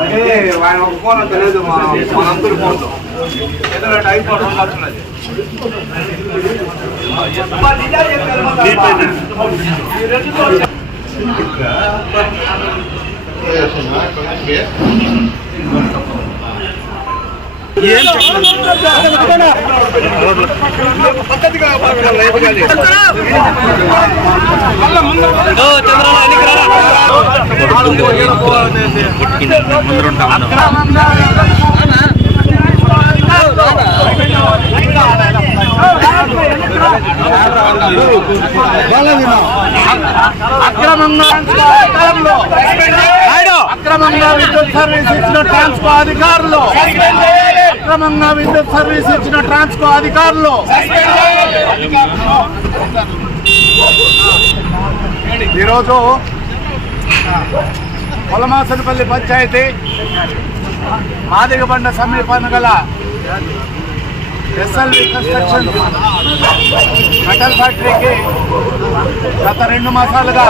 అంటే ఆయన ఒక ఫోన్ తెలియదు మా మన అంకుల్ ఫోన్తో ఏదైనా ఫోన్ వస్తున్నది పద్ధతిగా అక్రమంగా అధికారులు అక్రమంగా విద్యుత్ సర్వీస్ ఇచ్చిన ట్రాన్స్కో అధికారులు అక్రమంగా విద్యుత్ సర్వీస్ ఇచ్చిన ట్రాన్స్కో అధికారులు ఈరోజు కొలమాసనపల్లి పంచాయతీ మాదిగబండ సమీపాన గల ఎస్ఎల్వి కన్స్ట్రక్షన్ మెటల్ ఫ్యాక్టరీకి గత రెండు మాసాలుగా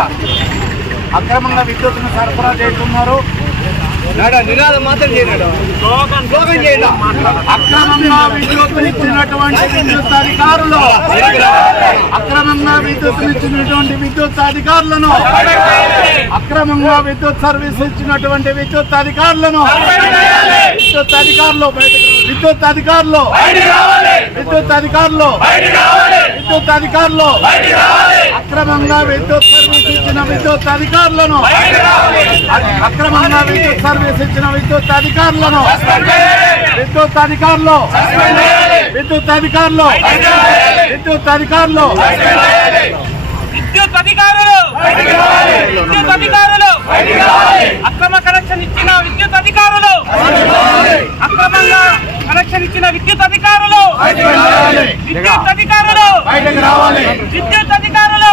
అక్రమంగా విద్యుత్తును సరఫరా చేస్తున్నారు. నినాదం మాత్రం చేయనాడు స్లోగన్ చేయండి అక్రమంగా విద్యుత్ అధికారులు అక్రమంగా విద్యుత్ అధికారులను అక్రమంగా విద్యుత్ సర్వీస్ ఇచ్చినటువంటి విద్యుత్ అధికారులను విద్యుత్ అధికారులు విద్యుత్ అధికారులు విద్యుత్ అధికారులు విద్యుత్ అధికారులు అక్రమంగా విద్యుత్ సర్వీస్ ఇచ్చిన విద్యుత్ అధికారులను అక్రమంగా విద్యుత్ సర్వీస్ ఇచ్చిన విద్యుత్ అధికారులను. విద్యుత్ అధికారులు. విద్యుత్ అధికారులు. విద్యుత్ అధికారులు. విద్యుత్ అధికారులు. విద్యుత్ అధికారులు. అక్రమ కనెక్షన్ ఇచ్చిన విద్యుత్ అధికారులు. అక్రమంగా కనెక్షన్ ఇచ్చిన విద్యుత్ అధికారులు. విద్యుత్ అధికారులు. బయటకు రావాలి. విద్యుత్ అధికారులు.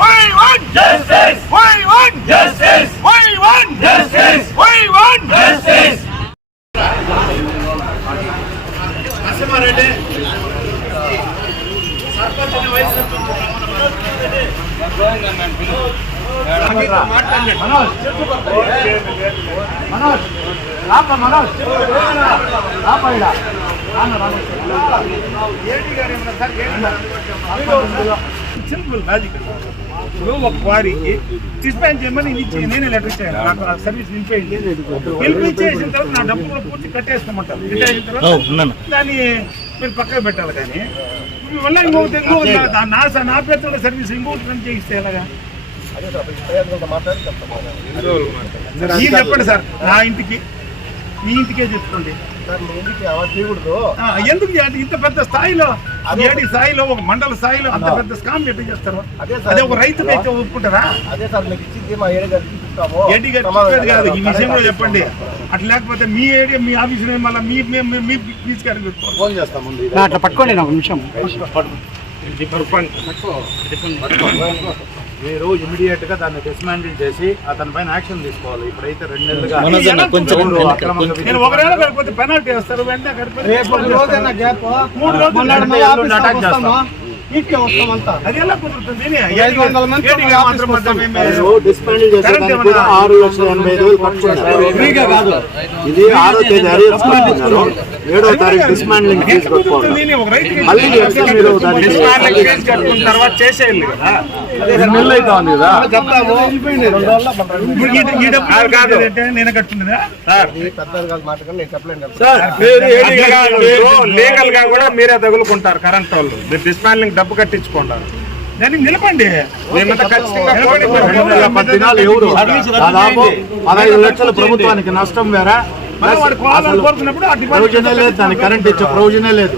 we want justice we want justice we want justice ఏంటి గారు ఏమన్నా సార్ ఏంటి సింపుల్ లాజిక్ ఇప్పుడు ఒక వారికి డిస్పాచ్ చేయమని ఇచ్చి నేనే లెటర్ ఇచ్చాను నాకు ఆ సర్వీస్ నింపేయండి నిలిపించేసిన తర్వాత నా డబ్బు కూడా పూర్తి కట్టేసుకోమంటారు రిటైర్ తర్వాత దాన్ని మీరు పక్కన పెట్టాలి కానీ మళ్ళీ ఇంకొకటి ఇంకొకటి నా- నా నా పేరుతో సర్వీస్ ఇంకొకటి రన్ చేయిస్తే ఎలాగా మీరు చెప్పండి సార్? నా ఇంటికి మీ ఇంటికే చెప్పుకోండి. ఎందుకు? ఇంత పెద్ద స్థాయిలో ఏడి స్థాయిలో ఒక మండల స్థాయిలో అంత పెద్ద స్కామ్ ఎట్లా చేస్తారు? అదే ఒక రైతు అయితే ఒప్పుకుంటారా? అదే సార్ మీకు ఇచ్చింది మా ఏరియా గారికి ఇస్తాము. ఏడి గారు కాదు ఈ విషయంలో చెప్పండి. అట్లా లేకపోతే మీ ఏరియా మీ ఆఫీసులో మళ్ళీ మీ మీ- గారికి పెట్టుకోవాలి. ఫోన్ చేస్తాం ముందు. అట్లా పట్టుకోండి నాకు నిమిషం. మీరు ఇమీడియట్గా దాన్ని డిస్మాండిల్ చేసి అతని పైన యాక్షన్ తీసుకోవాలి. ఇప్పుడైతే రెండు నెలలుగా పెనాల్టీ వేస్తారు ఆరు లక్షల ఎనభై ఐదు వేలు ఖర్చు ఫ్రీగా కాదు. ఇది ఆరో తేదీ అరియర్స్ కట్టుకున్నారు ఏడో తారీఖు డిస్మాండ్లింగ్ ఫీజు కట్టుకోవాలి మళ్ళీ మీరు దానికి తర్వాత చేసేయాలి కదా. రెండు నెలలు అయితే ఉంది కదా. చెప్తాము. ఇప్పుడు ఈ- ఈ డబ్బు కాదు, కాదు. అంటే నేను కట్టుకున్నదా లీగల్గా కూడా మీరే తగులుకుంటారు కరెంట్ వాళ్ళు. మీరు డిస్మాండ్లింగ్ డబ్బు కట్టించుకుంటారు దాన్ని నిలపండి. దాదాపు పదహైదు లక్షల ప్రభుత్వానికి నష్టం వేరే? ప్రయోజనే లేదు దానికి కరెంట్ ఇచ్చే ప్రయోజనే లేదు.